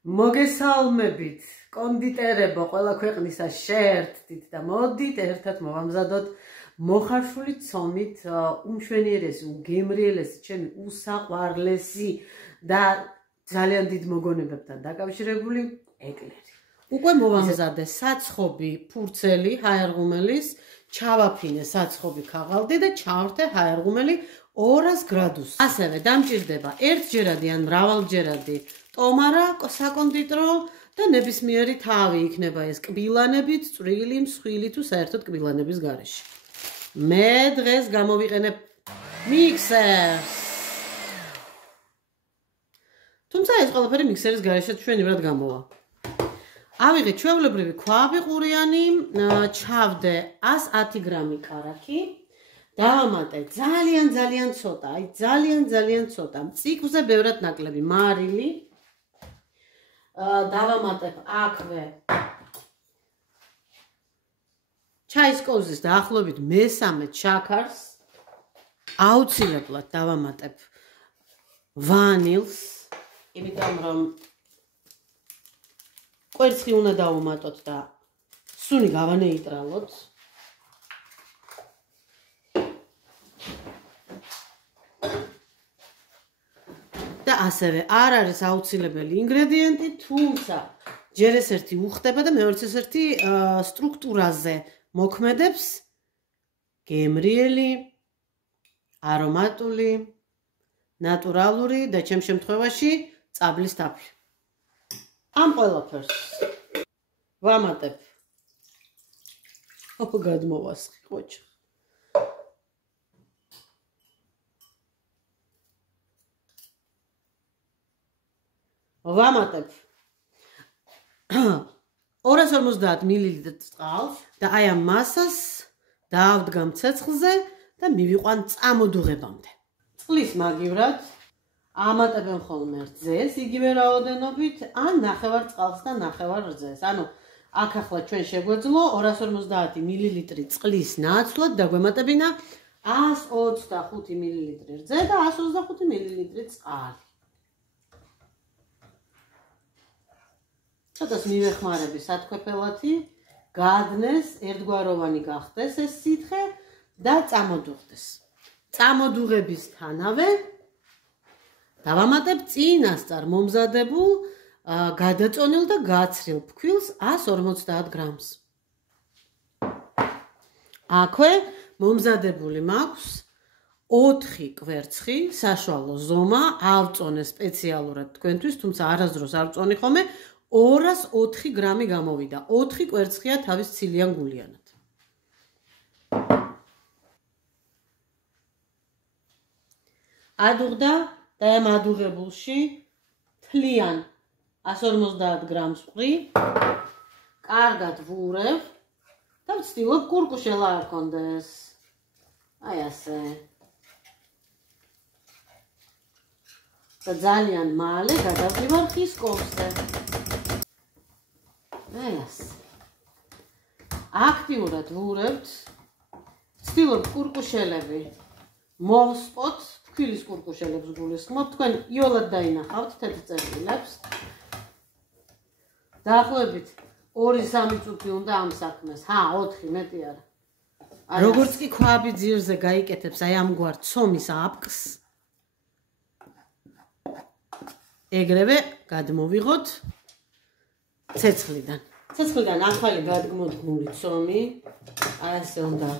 მოგესალმებით, კონდიტერებო, ყველა ქვეყნისა შეერთდით და მოდით ერთად მოვამზადოთ მოხარშული ცომით უმშვენიერესი, უგემრიელესი, ჩემი უსაყვარლესი და ძალიან დიდ მოგონებებთან დაკავშირებული ეკლერი. უკვე მოვამზადე საცხობი ფურცელი ჰაერღუმელის, ჩავაფინე საცხობი ქაღალდი და ჩავრთე ჰაერღუმელი 200 გრადუსს. ასევე დამჭირდება ერთჯერადი ან მრავალჯერადი ტომარა, საკონდიტრო და ნებისმიერი თავი იქნება ეს კბილანებით, წვრილი, მსხვილი თუ საერთოდ კბილანების გარეშე. მე დღეს გამოვიყენებ მიქსერს. თუმცა ეს ყველაფერი მიქსერის გარეშე ჩვენივრად გამოვა. ავიღე ჩვეულებრივი ქვაბი ყურიანი, ჩავდე 110 გრამი კარაქი. დავამატე ძალიან ცოტა, აი ძალიან ცოტა. მწიგვზე ბევრად ნაკლები მარილი. დავამატებ აქვე ჩაის კოვზის დაახლოებით მესამე ჩაქარს. აუცილებლად დავამატებ ვანილს, იმიტომ რომ კვერცხი უნდა დავუმატოთ და სუნი გავანეიტრალოთ. და ასევე არ არის აუცილებელი ინგრედიენტი, თუმცა ჯერ ეს ერთი უხდება და მეორე ეს ერთი სტრუქტურაზე მოქმედებს გემრიელი, არომატული, ნატურალური და ჩემ შემთხვევაში წაბლის თაფლი. ამ ყველაფერს ვამატებ გადმოვასხი ხოჭა. ვამატებ 250 მილილიტრი წყალს და აი ამ მასას დავდგამ ცეცხლზე და მივიყვან წამოდუღებამდე. წყლის მაგივრად ამატებენ ხოლმე რძეს იგივე რაოდენობით, ან ნახევარ წყალს და ნახევარ რძეს. ანუ აქ ახლა ჩვენ შეგვეძლო 250 მილილიტრი წყლის ნაცვლად დაგვემატებინა 125 მილილიტრი რძე და 125 მილილიტრი წყალი. ცოტას მივეხმარები სათქვეფელათი, გადნეს, ერთგვაროვანი გახდეს ეს სითხე და წამოდუღდეს. წამოდუღებისთანავე დავამატებ წინასწარ მომზადებულ გადაწონილ და გაცრილ ფქვილს 150 გრამს. აქვე მომზადებული მაქვს 4 კვერცხი, საშუალო ზომა, ავწონე სპეციალურად თქვენთვის, თუმცა არასდროს არ ვწონი ხოლმე, 204 გრამი გამოვიდა. 4 კვერცხია თავის ცილიან გულიანად. ადუღდა და ამ ადუღებულში თლიან 150 გრამს ვყრი, კარგად ვუღრევ და ვცდილობ კურკუშელა არ კონდეს. აი ასე. და ძალიან მალე გადავდივარ ხის კოვზზე. აი ასე. აქტიურად ვუღრევთ, ვცდილობ კურკუშელები მოვსპოთ, ფქვილის კურკუშელებს გულისხმობ, თქვენ იოლად დაინახავთ თეთრ წერტილებს. დაახლოებით 2-3 წუთი უნდა ამ საქმეს. 4 მეტი არა. როგორც კი ქვაბი ძირზე გაიკეთებს აი ამგვარ ცომის აპკს, ეგრევე გადმოვიღოთ ცეცხლიდან. ცეცხლიდან ახალი გადმოდგმული ცომი, ასე უნდა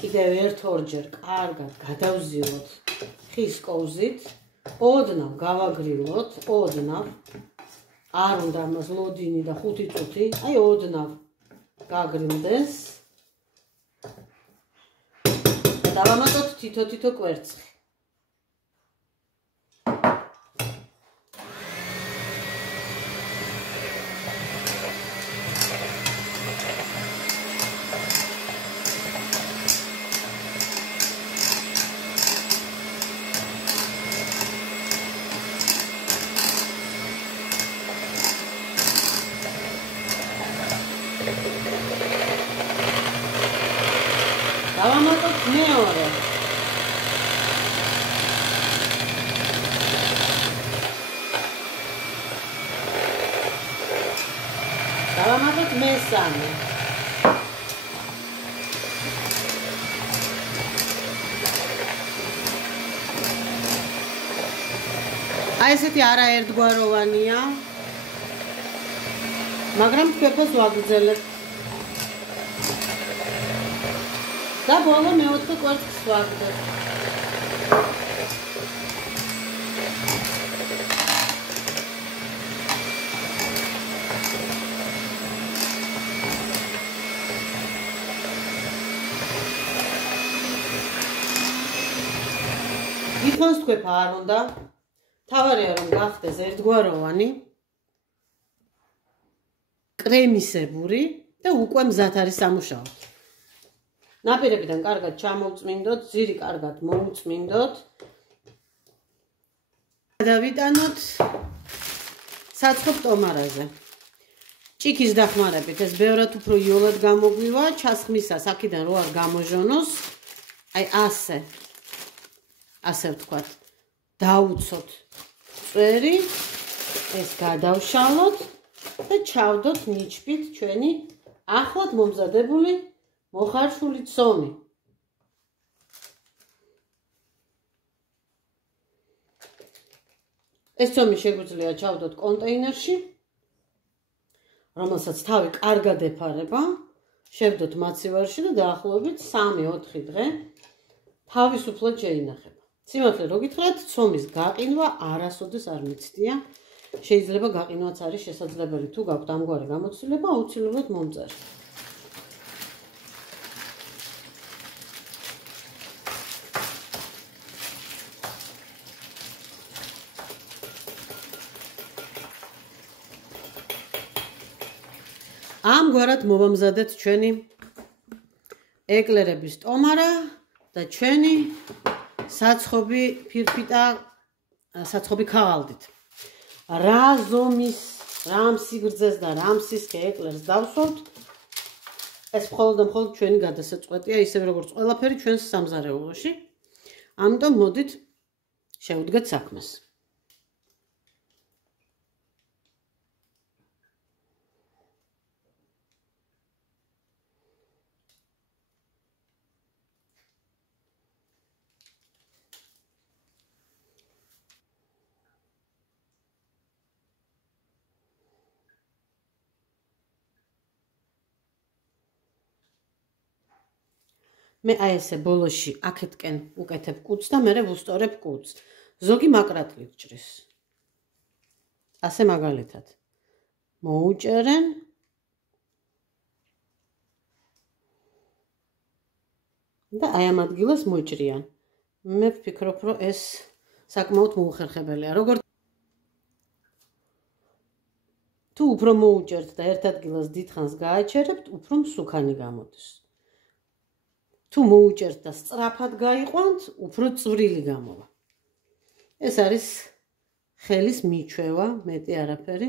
კიდევ ერთ-ორჯერ კარგად გადავზიოთ ხის კოვზით, ოდნავ გავაგრილოთ, ოდნავ. არ უნდა ამას ლოდინი და 5 წუთი, აი ოდნავ გაგრილდეს. და დავამატოთ თითო კვერცხი. დავამატოთ მეორე. წამი. აი ესეთი არაერთგვაროვანია. მაგრამ თქვენს ვაგრძელებთ. და ბოლო მეოთხე კვერცხს ვაგრძელებთ. ითხოვს თქვენ არ უნდა. თავარია რომ გახდეს ერთგვაროვანი, კრემისებური და უკვე მზად არის სამუშაოდ. ნაპირებიდან კარგად ჩამოვწმინდოთ, ძირი კარგად მოუწმინდოთ. დავიტანოთ საცხობ ტომარაზე. ჭიქის დახმარებით ეს ბევრად უფრო იოლად გამოგვივა, ჩასხმისას აქედან რო არ გამოჟონოს, აი ასე ვთქვათ, დაუცოთ წვერი, ეს გადავშალოთ და ჩავდოთ ნიჩბით ჩვენი ახლად მომზადებული მოხარშული ცომი. ეს ცომი შეგვიძლია ჩავდოთ კონტეინერში, რომელსაც თავი კარგად ეფარება, შევდოთ მაცივარში და დაახლოებით 3-4 დღე თავისუფლად შეინახება. სიმართლე რო გითხრათ, ცომის გაყინვა არასოდეს არ მიცდია. შეიძლება გაყინვაც არის შესაძლებელი. თუ გაქვთ ამგვარი გამოცდილება, აუცილებლად მომწერთ. ამგვარად მოვამზადეთ ჩვენი ეკლერების ტომარა და ჩვენი საცხობი ფირფიტა საცხობი ქაღალდით. რა ზომის, რამ სიგრძეს და რამ სისქე ეკლერს დავსვათ, ეს მხოლოდ და მხოლოდ ჩვენი გადასაწყვეტია, ისევე როგორც ყველაფერი ჩვენს სამზარეულოში. ამიტომ მოდით შევდგეთ საქმეს. მე აი ესე ბოლოში აქეთკენ უკეთებ კუც და მერე ვუსწორებ კუც. ზოგი მაკრატლით ჭრის. ასე მაგალითად. მოუჭერენ. და აი ამ ადგილას მოჭრიან. მე ვფიქრობ, რომ ეს საკმაოდ მოუხერხებელია. როგორც თუ უფრო მოუჭერთ და ერთ ადგილას დიდხანს გააჩერებთ, უფრო მსუქანი გამოდის. თუ მოუჭერთ და სწრაფად გაიყვანთ, უფრო წვრილი გამოვა. ეს არის ხელის მიჩვევა, მეტი არაფერი.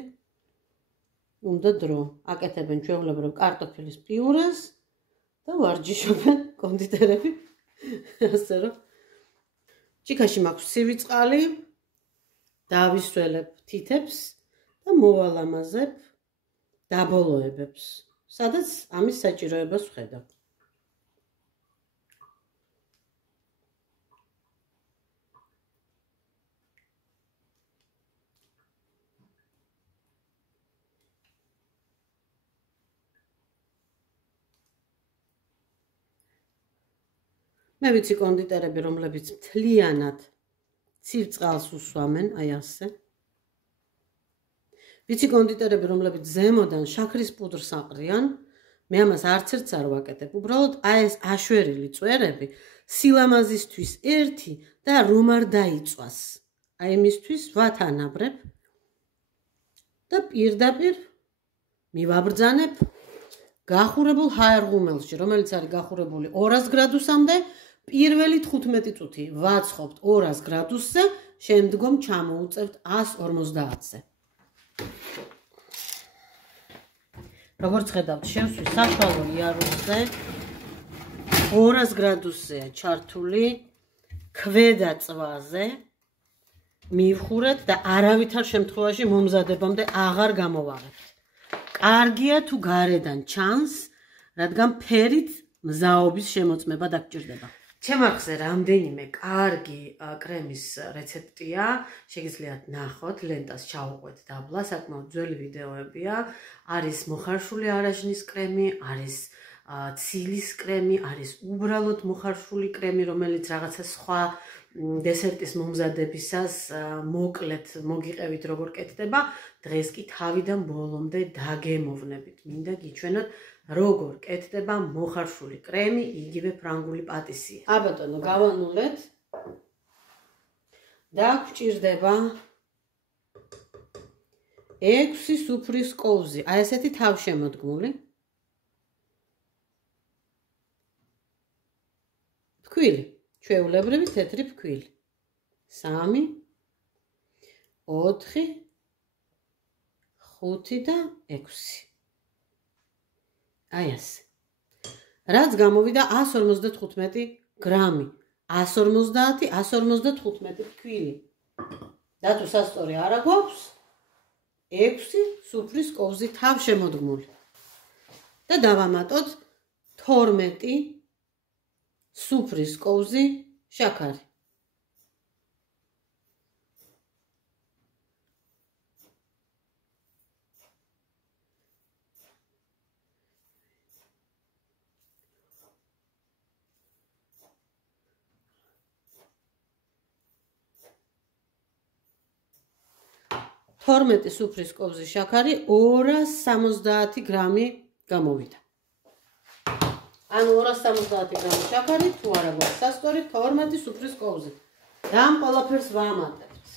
უნდა დრო. აკეთებენ ჩვეულებრივ კარტოფილის პიურეს და ვარჯიშობენ კონდიტერები. ასე რომ ჭიქაში მაქვს ცივი წყალი, დავისველებ თითებს და მოვალამაზებ დაბოლოებებს, სადაც ამის საჭიროებას ვხედავ. მე ვიცი კონდიტერები, რომლებიც მთლიანად ცივ წყალს უსვამენ, აი ასე. ვიცი კონდიტერები, რომლებიც ზემოდან შაქრის პუდრს აყრიან, მე ამას არცერთს არ ვაკეთებ. უბრალოდ აი ეს აშვერილი წვერები სილამაზისთვის ერთი და რომ არ დაიწვას. აი იმისთვის ვათანაბრებ და პირდაპირ მივაბრძანებ გახურებულ ჰაერღუმელში, რომელიც არის გახურებული 200 გრადუსამდე. პირველი 15 წუთი ვაცხობთ 200 გრადუსზე, შემდგომ ჩამოუწევთ 150-ზე. როგორც ხედავთ, შევსვი საშუალო იარუსზე 200 გრადუსზეა ჩართული, ქვედა წვაზე მივხურეთ და არავითარ შემთხვევაში მომზადებამდე აღარ გამოვაღებთ. კარგია თუ გარედან ჩანს, რადგან ფერით მზაობის შემოწმება დაგჭირდება. ჩემ არხზე რამდენიმე კარგი კრემის რეცეპტია, შეგიძლიათ ნახოთ, ლენტას ჩავუყვეთ დაბლა, საკმაოდ ძველი ვიდეოებია, არის მოხარშული არაჟნის კრემი, არის ცილის კრემი, არის უბრალოდ მოხარშული კრემი, რომელიც რაღაცა სხვა დესერტის მომზადებისას მოკლედ მოგიყევით როგორ კეთდება, დღეს კი თავიდან ბოლომდე დაგემოვნებით. მინდა გიჩვენოთ როგორ კეთდება მოხარშული კრემი, იგივე ფრანგული პატისია. აბატონო, გავანულეთ და გვჭირდება 6 სუფრის კოვზი, აი ესეთი თავშემოდგმული. ფქვილი, ჩვეულებრივი თეთრი ფქვილი. 3, 4, 5 და 6. აი ასე. რაც გამოვიდა 155 გრამი, 150, 155 ფქვილი. და თუ სასწორი არა გვაქვს, 6 სუფრის კოვზი თავშემოდგმული. და დავამატოთ 12 სუფრის კოვზი შაქარი. თორმეტი სუფრის კოვზი შაქარი 270 გრამი გამოვიდა. ანუ 270 გრამი შაქარი, თუ არა გვაქვს სასწორი, 12 სუფრის კოვზი. და ამ ყველაფერს ვამატებთ.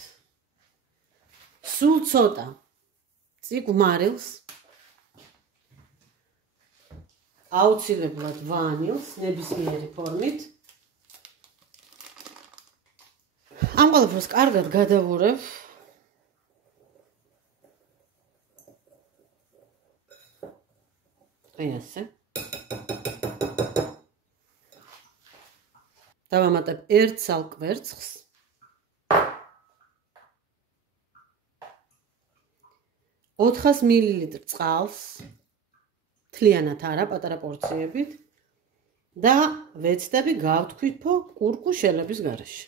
სულ ცოტა წიგმარილს, აუცილებლად ვანილს, ნებისმიერი ფორმით. ამ ყველაფერს კარგად გადავურებ. აი ასე. დავამატებ 1 ცალ კვერცხს. ოთხას მილილიტრ წყალს, მთლიანად არა, პატარა პორციებით და ვეცდები გავთქვიფო კურკუშელების გარეშე.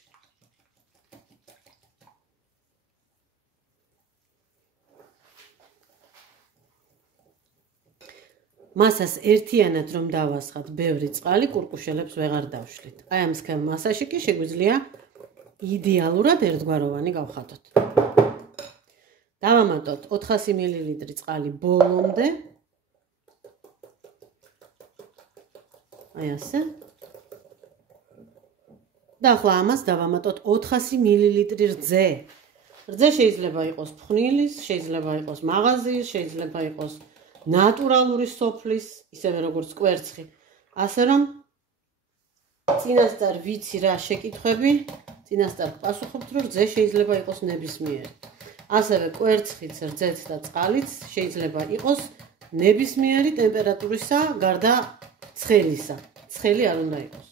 მასას ერთიანად რომ დავასხათ ბევრი წყალი, კურკუშელებს ვეღარ დავშლით. აი ამ სქემ მასაში კი შეგვიძლია იდეალურად ერთგვაროვანი გავხატოთ. დავამატოთ 400 მილილიტრი წყალი ბოლომდე. აი ასე. და ახლა ამას დავამატოთ 400 მილილიტრი რძე. რძე შეიძლება იყოს ფხვნილის, შეიძლება იყოს მაღაზიის, შეიძლება იყოს ნატურალური სოფლის, ისევე როგორც კვერცხი. ასე რომ წინასწარ ვიცი რა შეკითხვები, წინასწარ პასუხობთ, რომ რძე შეიძლება იყოს ნებისმიერი. ასევე კვერცხიც, რძეც და წყალიც შეიძლება იყოს ნებისმიერი ტემპერატურისა, გარდა ცხელისა. ცხელი არ უნდა იყოს.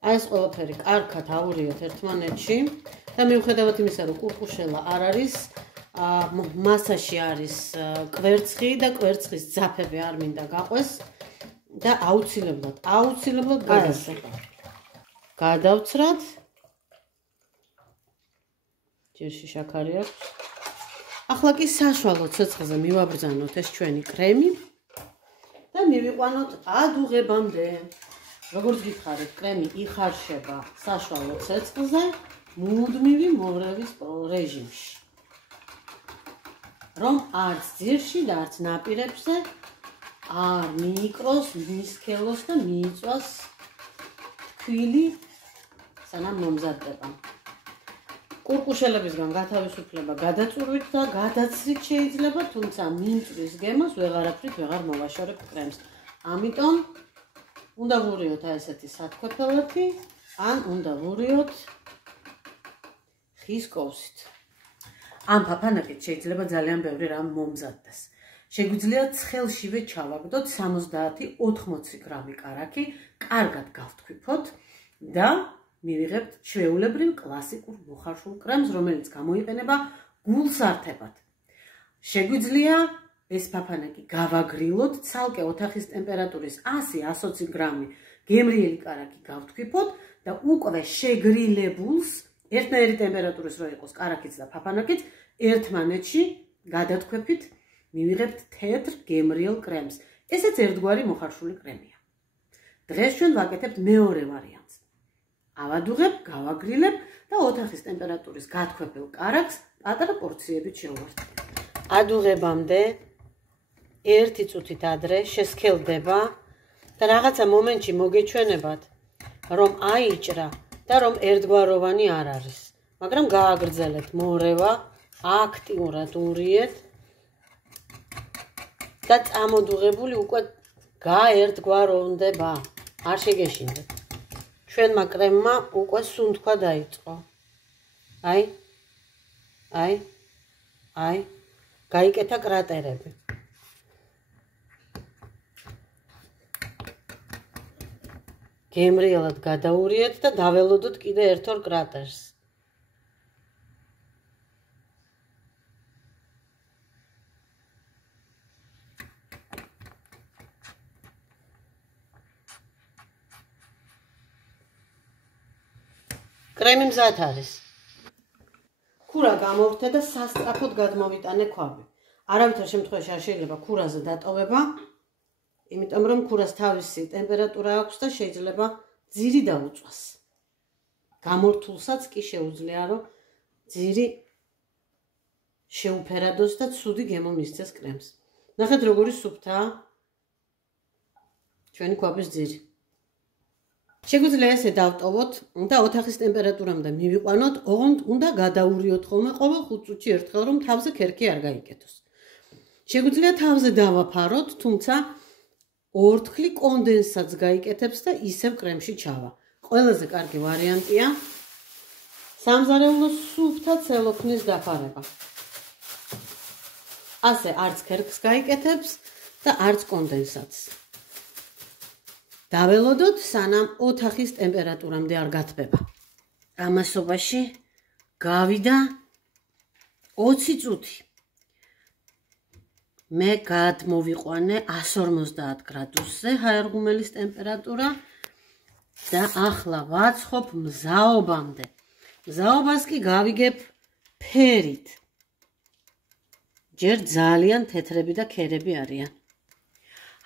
აი ეს ყველაფერი კარგად ავურიოთ ერთმანეთში და მიუხედავად იმისა, რომ კურკუშელა არ არის, მასაში არის კვერცხი და კვერცხის ძაფები არ მინდა გაყვეს და აუცილებლად გადავცრათ. ჯერში შაქარი აქვს. ახლა კი საშუალო ცეცხლზე მივაბრძანოთ ეს ჩვენი კრემი და მივიყვანოთ ადუღებამდე. როგორც გითხარით, კრემი იხარშება საშუალო ცეცხლზე მუდმივი მორევის რეჟიმში. რომ არც ძირში და არც ნაპირებზე არ მიიკროს, მისქელოს და მიიწვას თქვილი სანამ მომზადდება. კურკუშელებისგან გათავისუფლება გადაწურვით და გადაცრით შეიძლება, თუმცა მიმწვრის გემოს ვეღარაფრით ვეღარ მოვაშორებთ კრემს. ამიტომ უნდა ვურიოთ აი ესეთი სათქვეფელეთი, ან უნდა ვურიოთ ხის კოვზით. ამ ფაფანაკით შეიძლება ძალიან ბევრი რამ მომზადდეს. შეგვიძლია ცხელშივე ჩავაგდოთ 70-80 გრამი კარაქი, კარგად გავთქვიფოთ და მივიღებთ ჩვეულებრივ კლასიკურ მოხარშულ კრემს, რომელიც გამოიყენება გულსართებად. შეგვიძლია ეს ფაფანაკი გავაგრილოთ, ცალკე ოთახის ტემპერატურის 100-120 გრამი გემრიელი კარაქი გავთქვიფოთ და უკვე შეგრილებულს ერთნაირი ტემპერატურის რო იყოს კარაქიც და ფაფანაკიც ერთმანეთში გადათქვეფით, მივიღებთ თეთრ გემრიელ კრემს. ესეც ერთგვარი მოხარშული კრემია. დღეს ჩვენ ვაკეთებთ მეორე ვარიანტს. ავადუღებ, გავაგრილებ და ოთახის ტემპერატურის გათქვეფილ კარაქს პატარა პორციებით შევვარდნით. ადუღებამდე 1 წუთით ადრე შესქელდება და რაღაცა მომენტში მოგეჩვენებათ, რომ აიჭრა და რომ ერთგვაროვანი არ არის. მაგრამ გააგრძელეთ მორევა, აქტიურად ურიეთ და წამოდუღებული უკვე გაერთგვაროვდება. არ შეგეშინდეთ. ჩვენმა კრემმა უკვე სუნთქვა დაიწყო. აი, გაიკეთა კრატერები. გემრიელად გადაურიეთ და დაველოდოთ კიდე ერთ-ორ კრატერს. კრემი მზად არის. ქურა გამოვრთე და სასწრაფოდ გადმოვიტანე ქვაბი. არავითარ შემთხვევაში არ შეიძლება ქურაზე დატოვება, იმიტომ რომ ქურას თავისი ტემპერატურა აქვს და შეიძლება ძირი დაუწვას. გამორთულსაც კი შეუძლია, რომ ძირი შეუფერადოს და ცუდი გემო მისცეს კრემს. ნახეთ როგორი სუფთაა ჩვენი ქვაბის ძირი. შეგვიძლია ესე დავტოვოთ და ოთახის ტემპერატურამდე მივიყვანოთ, ოღონდ უნდა გადაურიოთ ხოლმე ყოველ 5 წუთში ერთხელ, რომ თავზე ქერქი არ გაიკეთოს. შეგვიძლია თავზე დავაფაროთ, თუმცა ორთქლი კონდენსატს გაიკეთებს და ისევ კრემში ჩავა. ყველაზე კარგი ვარიანტია სამზარეულო სუფთა ცელოფნის დაფარება. ასე არც ქერქს გაიკეთებს და არც კონდენსატს. დაველოდოთ, სანამ ოთახის ტემპერატურამდე არ გათბება. ამასობაში გავიდა 20 წუთი. მე გადმოვიყვანე 150 გრადუსზე ჰაერღუმელის ტემპერატურა და ახლა ვაცხობ მზაობამდე. მზაობას კი გავიგებ ფერით. ჯერ ძალიან თეთრები და ქერები არიან.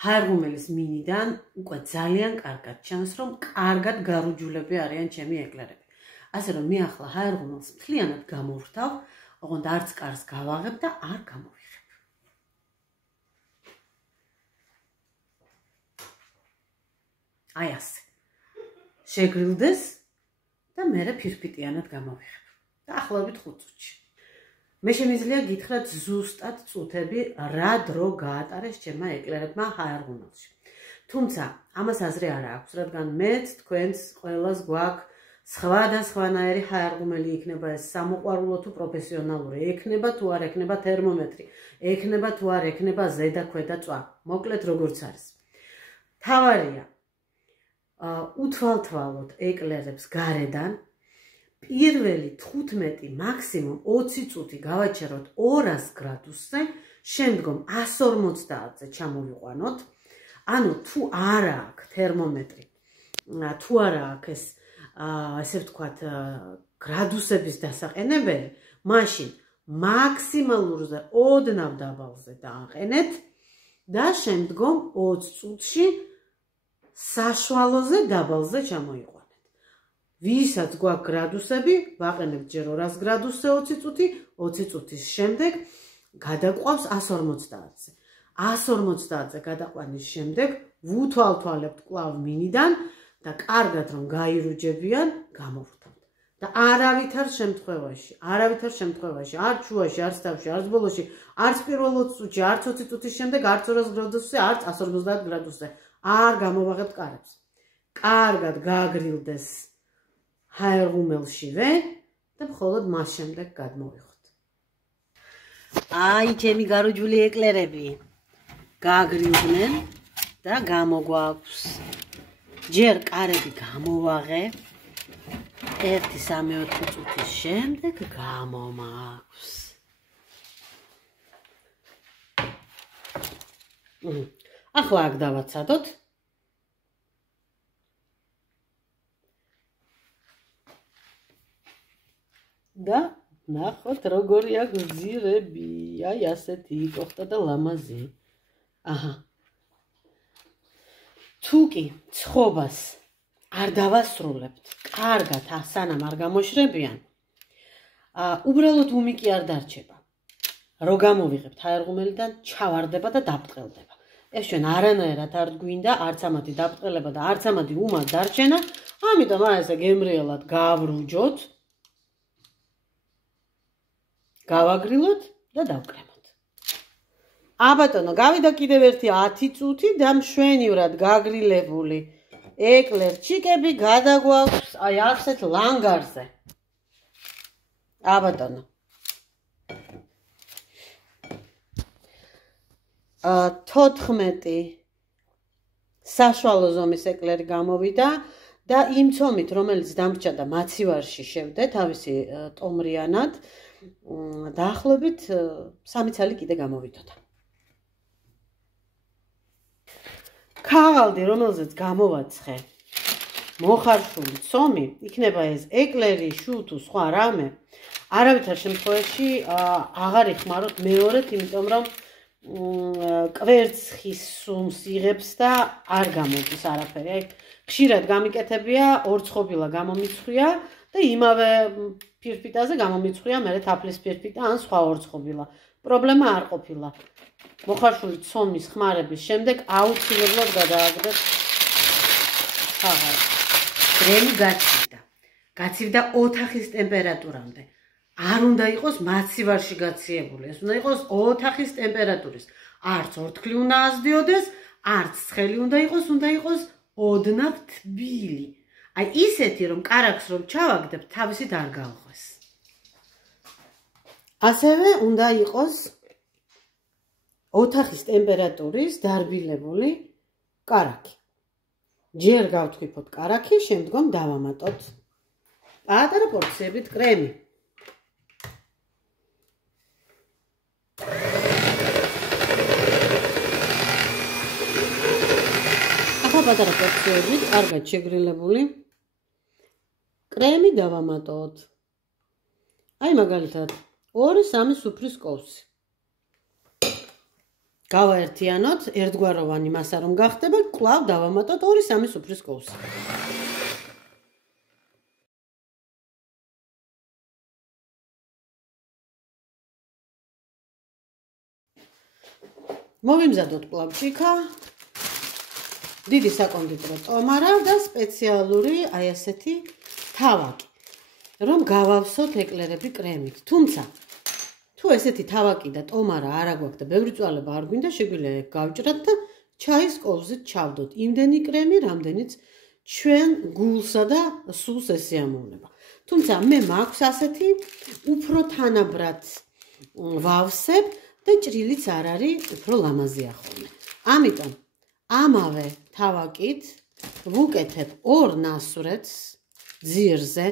ჰაერღუმელის მინიდან უკვე ძალიან კარგად ჩანს, რომ კარგად გარუჯულები არიან ჩემი ეკლერები. ასე რომ მე ახლა ჰაერღუმელს მთლიანად გამოვრთავ, ოღონდ არც კარს გავაღებ და არ გამოვიღებ. აი ასე. შეგრილდეს და მერე ფირფიტიანად გამოვიღებ. დაახლოებით 5 წუთში. მე შემიძლია გითხრათ ზუსტად წუთები რა დრო გაატარეს ჩემმა ეკლერებმა ჰაერღუმელში. თუმცა ამას აზრი არ აქვს, რადგან მეც თქვენს ყველას გვაქვს სხვადასხვანაირი ჰაერღუმელი, იქნება ეს სამოყვარულო თუ პროფესიონალური, ექნება თუ არ ექნება თერმომეტრი, ექნება თუ არ ექნება ზედა ქვედა წვა. მოკლედ როგორც არის. თავარია უთვალთვალოთ ეკლერებს გარედან. პირველი 15, მაქსიმუმ 20 წუთი გავაჩეროთ 200 გრადუსზე, შემდგომ 150-ზე ჩამოვიყვანოთ. ანუ თუ არ აქვს თერმომეტრი, თუ არ აქვს ესე ვთქვათ გრადუსების დასაყენებელი, მაშინ მაქსიმალურზე ოდნავ დაბალზე დააყენეთ და შემდგომ 20 წუთში საშუალოზე დაბალზე ჩამოიყვანეთ. ვისაც გვაქვს გრადუსები, ვაყენებთ ჯერ 200 გრადუსზე 20 წუთი, 20 წუთის შემდეგ გადაყვავს 150-ზე. 150-ზე გადაყვანის შემდეგ ვუთვალთვალებთ კვლავ მინიდან და კარგად რომ გაირუჯებიან, გამოვრთავთ. და არავითარ შემთხვევაში, არც შუაში, არც თავში, არც ბოლოში, არც პირველ 20 წუთში, არც 20 წუთის შემდეგ, არც 200 გრადუსზე, არც 150 გრადუსზე არ გამოვაღებთ კარებს. კარგად გააგრილდეს ჰაერღუმელშივე და მხოლოდ მას შემდეგ გადმოვიღოთ. აი, ჩემი გარუჯული ეკლერები გააგრილდნენ და გამოგვაქვს. ჯერ კარები გამოვაღე, 1-3-4 წუთის შემდეგ გამომაქვს. ახლა აქ დავაცადოთ. და ნახოთ როგორია გზირები. აი ასეთი იკოხტა და ლამაზი. აჰა. თუ კი ცხობას არ დავასრულებთ, კარგად სანამ არ გამოშრებიან, უბრალოდ უმიკი არ დარჩება. რო გამოვიღებთ აერღუმელიდან, ჩავარდება და დაბრტყელდება. ეს ჩვენ არანაირად არ გვინდა, არც ამათი დაბრტყელება და არც ამათი უმად დარჩენა, ამიტომ ესე გემრიელად გავრუჯოთ, გავაგრილოთ და დავკრემოთ. აბატონო, გავიდა კიდევ ერთი 10 წუთი და მშვენივრად გაგრილებული ეკლერ ჩიკები გადაგვაქვს აი ასეთ ლანგარზე. აბატონო. 14 საშუალო ზომის ეკლერი გამოვიდა და იმ ცომით, რომელიც დამრჩა და მაცივარში შევდე თავისი ტომრიანად, დაახლოებით 3 ცალი კიდე გამოვიდოდა. ქაღალდი, რომელზეც გამოვაცხე მოხარშული ცომი, იქნება ეს ეკლერი, შუ თუ სხვა რამე, არავითარ შემთხვევაში აღარ იხმაროთ მეორედ, იმიტომ რომ კვერცხის სუმს იღებს და არ გამოდის არაფერი. აი, ხშირად გამიკეთებია, ორცხობილა გამომიცხვია და იმავე ფირფიტაზე გამომიცხვია მერე თაფლის ფირფიტა ან სხვა ორცხობილა. პრობლემა არ ყოფილა. მოხარშული ცომის ხმარების შემდეგ აუცილებლად გადააგდეთ ქაღალდს. კრემი გაცივდა ოთახის ტემპერატურამდე. არ უნდა იყოს მაცივარში გაციებული, ეს უნდა იყოს ოთახის ტემპერატურის. არც ორთქლი უნდა აზდიოდეს, არც ცხელი უნდა იყოს ოდნავ თბილი. აი ისეთი რომ კარაქს რომ ჩავაგდებთ, თავისით არ გაუხვეს. ასევე უნდა იყოს ოთახის ტემპერატურის დარბილებული კარაქი. ჯერ გავთქვიფოთ კარაქი, შემდგომ დავამატოთ პატარა პორციებით კრემი. პატარა პორციებით კარგად შეგრილებული კრემი დავამატოთ. აი მაგალითად 2-3 სუფრის kovsi. გავაერთიანოთ, ერთგვაროვანი მასა რომ გახდება, კვლავ დავამატოთ 2-3 სუფრის kovsi. მოვიმზადოთ კვლავ ჭიქა. დიდი საკონდიტრო ტომარა და სპეციალური აი ასეთი თავაკი, რომ გავავსოთ ეკლერები კრემით. თუმცა, თუ ესეთი თავაკი და ტომარა არ აგვაქვს და ბევრი წვალება არ გვინდა, შეგვიძლია გავჭრათ და ჩაის kovsით ჩავდოთ იმდენი კრემი, რამდენიც ჩვენ გულსა და სულს ესიამოვნება. თუმცა, მე მაქვს ასეთი უფრო თანაბრად ვავსებ და ჭრილიც არ არის უფრო ლამაზია ხოლმე. ამიტომ ამავე თავაკით ვუკეთებ 2 ნასვრეთს ძირზე,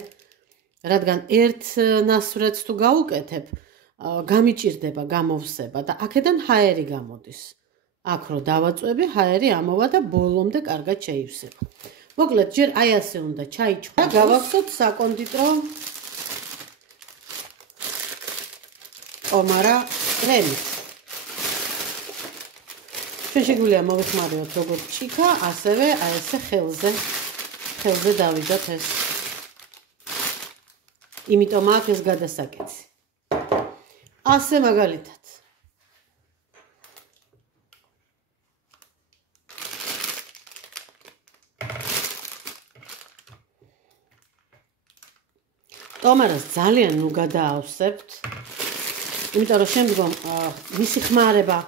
რადგან ერთ ნასვრეთს თუ გავუკეთებ, გამიჭირდება გამოვსება და აქედან ჰაერი გამოდის. აქ რო დავაწვევი, ჰაერი ამოვა და ბოლომდე კარგად შეივსება. მოკლედ, ჯერ აი ასე უნდა ჩაიჭრა, გავახსოვთ საკონდიტრო ტომარა კრემით. ჩვენ შეგვიძლია მოვიხმაროთ როგორც ჭიქა, ასევე აი ესე ხელზე დავიდოთ ეს. იმიტომ აქ ეს გადასაკეთი. ასე მაგალითად. ტომარას ძალიან ნუ გადაავსებთ. იმიტომ რომ შემდგომ მისი ხმარება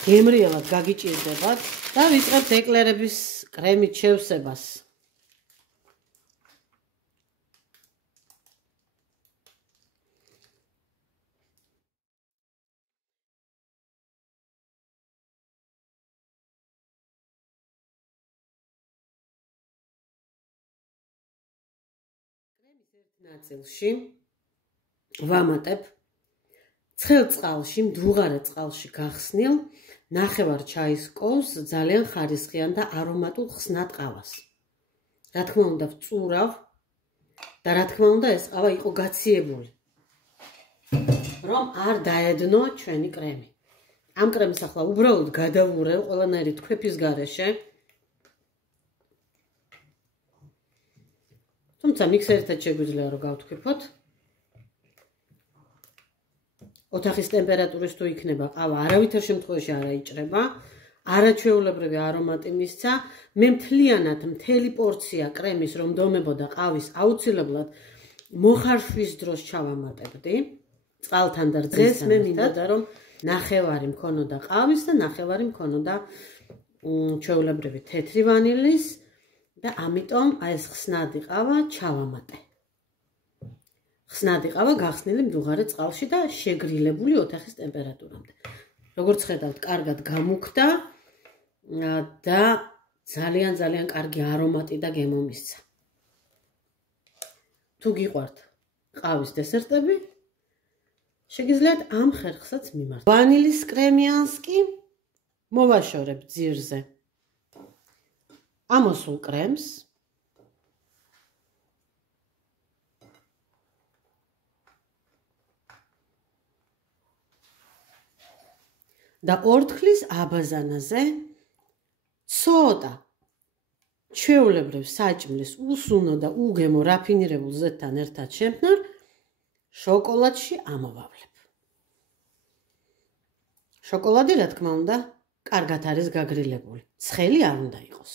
გემრიელად გაგიჭირდებათ და ვიწყებთ ეკლერების კრემით შევსებას. კრემის ერთ ნაწილში ვამატებ ცხელ წყალში, მდუღარე წყალში გახსნილ ნახევარ ჩაის კოვს ძალიან ხარისხიან და არომატულ ხსნად ყავას. რა თქმა უნდა ვწურავ და რა თქმა უნდა ეს ყავა იყო გაციებული. რომ არ დაედნო ჩვენი კრემი. ამ კრემს ახლა უბრალოდ გადავურევ ყველანაირი თქვეფის გარეშე. თუმცა მიქსერთან შეგვიძლია რომ გავთქვიფოთ. ოთახის ტემპერატურის თუ იქნება ყავა არავითარ შემთხვევაში არ აიჭრება. არაჩვეულებრივი არომატი მისცა. მე მთლიანად მთელი პორცია კრემის რომ დომებოდა ყავის აუცილებლად მოხარშვის დროს ჩავამატებდი. წყალთან და რძეს მე მინდოდა რომ ნახევარი მქონოდა ყავის და ნახევარი მქონოდა ჩვეულებრივი თეთრი ვანილის და ამიტომ აი ეს ხსნადი ყავა ჩავამატე. ხსნადი ყავა გახსნილი მდუღარე წყალში და შეგრილებული ოთახის ტემპერატურამდე. როგორც ხედავთ, კარგად გამუქდა და ძალიან კარგი არომატი და გემო მისცა. თუ გიყვართ ყავის დესერტები, შეგიძლიათ ამ ხერხსაც მიმართოთ. ვანილის კრემიანს კი მოვაშორებ ძირზე. ამოსულ კრემს და ორთქლის აბაზანაზე ცოტა ჩვეულებრივ საჭმლის უსუნო და უგემო რაფინირებულ ზეთთან ერთად შემთნარ შოკოლადში ამოვავლებ. შოკოლადი რა თქმა უნდა კარგად არის გაგრილებული. ცხელი არ უნდა იყოს.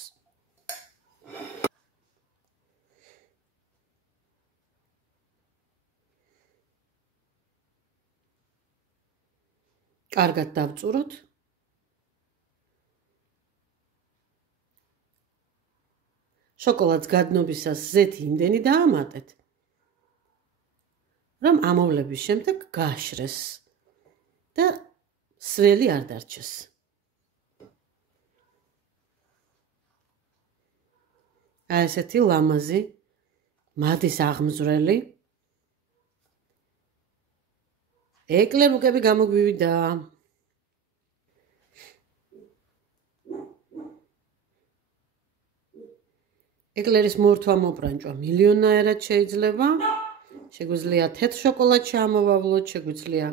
კარგად დავწუროთ. შოკოლადს გადნობისას ზეთი იმდენი დაამატეთ, რომ ამოვლების შემდეგ გააშრეს და სველი არ დარჩეს. აი ესეთი ლამაზი მადის აღმზვრელი ეკლერუკები გამოგვივიდა. ეკლერის მორთვა მოპრანჭვა მილიონაერად შეიძლება. შეგვიძლია თეთრ შოკოლადში ამოვავლოთ, შეგვიძლია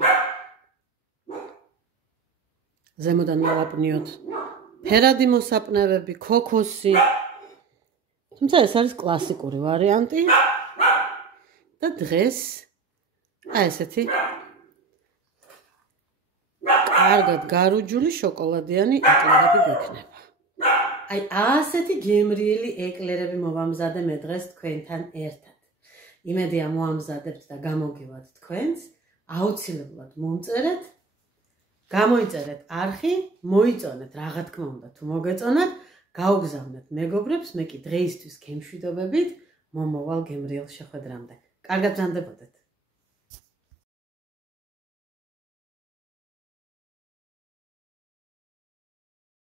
ზემოდან მოვაპნიოთ ფერადი მოსაპნევები, ქოქოსი. თუმცა ეს არის კლასიკური ვარიანტი და დღეს აი ესეთი კარგად გარუჯული შოკოლადიანი ეკლერები გექნება. აი ასეთი გემრიელი ეკლერები მოვამზადე მე დღეს თქვენთან ერთად. იმედია მოამზადებთ და გამოგივათ თქვენს. აუცილებლად მომწერეთ. გამოიწერეთ არხი, მოიწონეთ რა თქმა უნდა თუ მოგეწონათ, გაუგზავნეთ მეგობრებს, მე კი დღეისთვის გემშვიდობებით მომავალ გემრიელ შეხვედრამდე. კარგად ბრძანდებოდეთ.